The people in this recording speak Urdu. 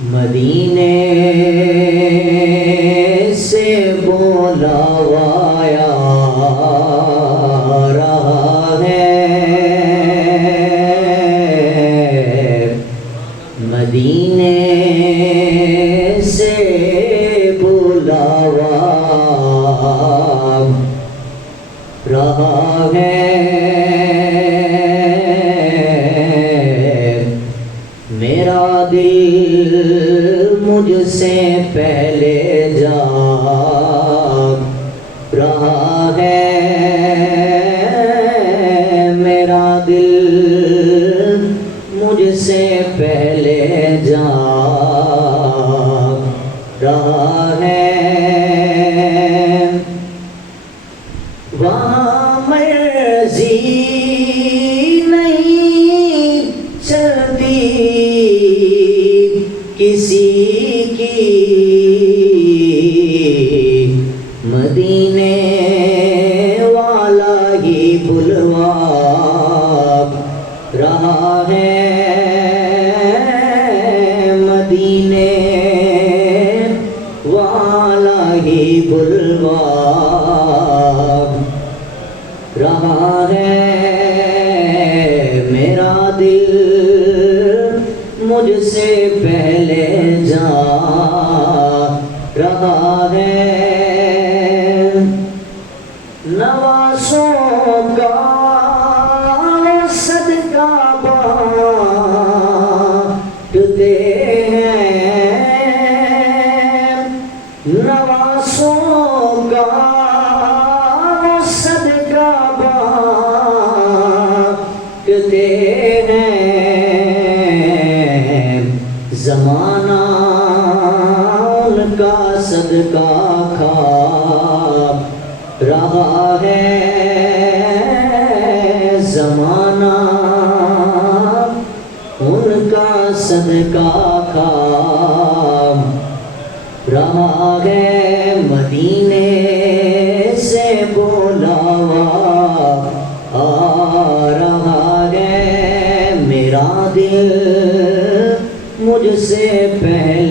مدینے سے بلاوایا رہا ہے، مدینے سے بلاوا رہا ہے، میرا دل مجھ سے پہلے جا رہا ہے، میرا دل مجھ سے پہلے جا رہا ہے، وہاں مرضی نہیں چلتی کسی کی، مدینے والا ہی بلوا رہا ہے، مدینے والا ہی بلوا رہا ہے، میرا دل مجھ سے پہلے جا رہا ہے، نوازوں کا صدقہ بانٹتے ہیں، نوازوں کا صدقہ بانٹتے ہیں، زمانہ ان کا صدقہ کھا رہا ہے، زمانہ ان کا صدقہ کھا رہا ہے، مدینے سے بلاوا آ رہا ہے، میرا دل مجھ سے پہلے